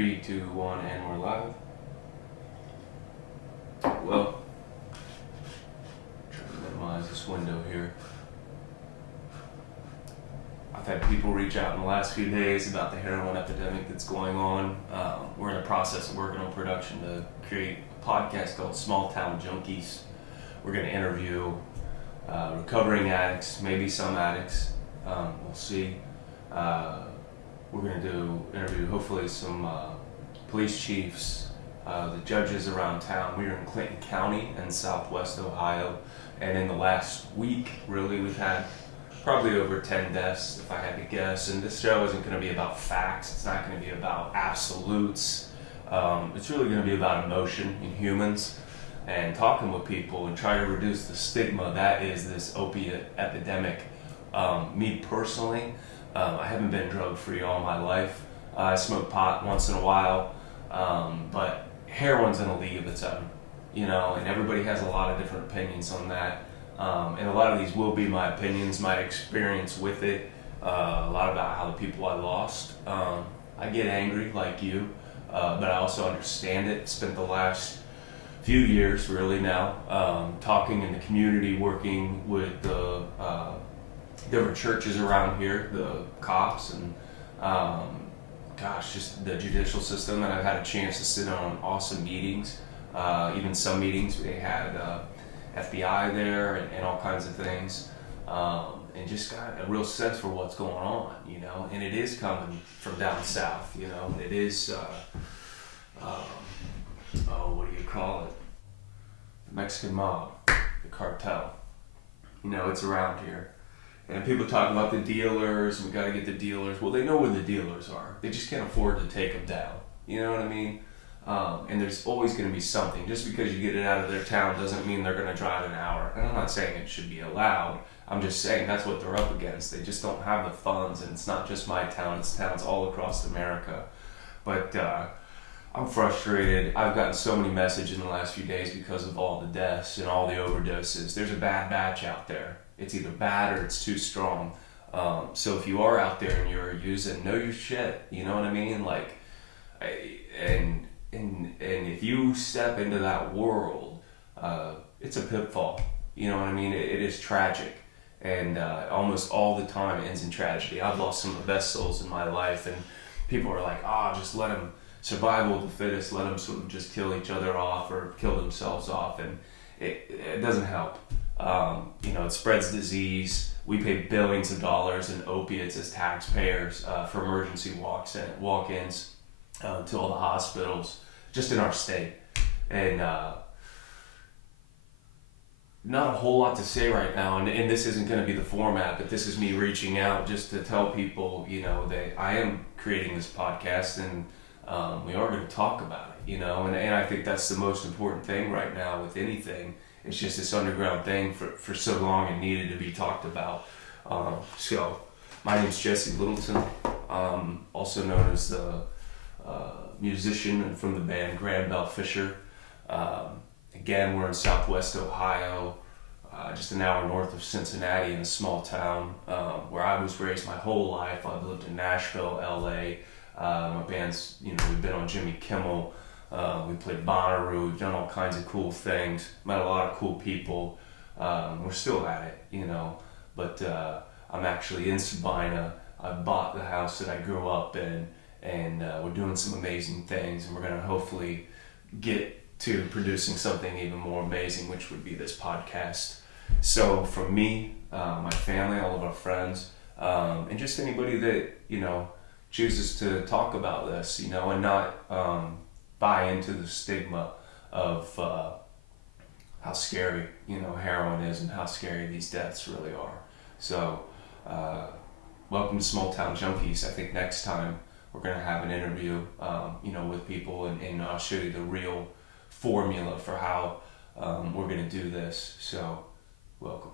3, 2, 1, and we're live. Well, try to minimize this window here. I've had people reach out in the last few days about the heroin epidemic that's going on. We're in the process of working on production to create a podcast called Small Town Junkies. We're going to interview recovering addicts, maybe some addicts. We'll see. We're going to interview hopefully some police chiefs, the judges around town. We're in Clinton County in Southwest Ohio, and in the last week, really, we've had probably over 10 deaths, if I had to guess. And this show isn't going to be about facts. It's not going to be about absolutes. It's really going to be about emotion in humans and talking with people and trying to reduce the stigma that is this opiate epidemic. Me personally, I haven't been drug-free all my life. I smoke pot once in a while, but heroin's in a league of its own, and everybody has a lot of different opinions on that. And a lot of these will be my opinions, my experience with it, a lot about how the people I lost. I get angry like you, but I also understand it. Spent the last few years really now talking in the community, working with the different churches around here, the cops, and just the judicial system. And I've had a chance to sit on awesome meetings, even some meetings they had FBI there and all kinds of things, and just got a real sense for what's going on, and it is coming from down south, it is, what do you call it? The Mexican mob, the cartel, it's around here. And people talk about the dealers, we got to get the dealers. Well, they know where the dealers are. They just can't afford to take them down. You know what I mean? And there's always going to be something. Just because you get it out of their town doesn't mean they're going to drive an hour. And I'm not saying it should be allowed. I'm just saying that's what they're up against. They just don't have the funds, and it's not just my town. It's towns all across America. But I'm frustrated. I've gotten so many messages in the last few days because of all the deaths and all the overdoses. There's a bad batch out there. It's either bad or it's too strong. So if you are out there and you're using, know your shit. You know what I mean? And if you step into that world, it's a pitfall. You know what I mean? It is tragic, and almost all the time it ends in tragedy. I've lost some of the best souls in my life, and people are like, just let them survival of the fittest. Let them sort of just kill each other off or kill themselves off, and it doesn't help. It spreads disease. We pay billions of dollars in opiates as taxpayers for emergency walk-ins to all the hospitals just in our state. And not a whole lot to say right now, and this isn't going to be the format, but this is me reaching out just to tell people, that I am creating this podcast, and we are going to talk about it, and I think that's the most important thing right now with anything. It's just this underground thing for so long and needed to be talked about. So my name's Jesse Littleton, also known as the musician and from the band Grand Bell Fisher. Again, we're in Southwest Ohio, just an hour north of Cincinnati, in a small town where I was raised my whole life. I've lived in Nashville, LA. My band's, we've been on Jimmy Kimmel. We played Bonnaroo. We've done all kinds of cool things. Met a lot of cool people. We're still at it, But I'm actually in Sabina. I bought the house that I grew up in, and we're doing some amazing things. And we're going to hopefully get to producing something even more amazing, which would be this podcast. So from me, my family, all of our friends, and just anybody that, chooses to talk about this, and not buy into the stigma of how scary, heroin is and how scary these deaths really are. So, welcome to Small Town Junkies. I think next time we're going to have an interview, with people, and I'll show you the real formula for how we're going to do this. So, welcome.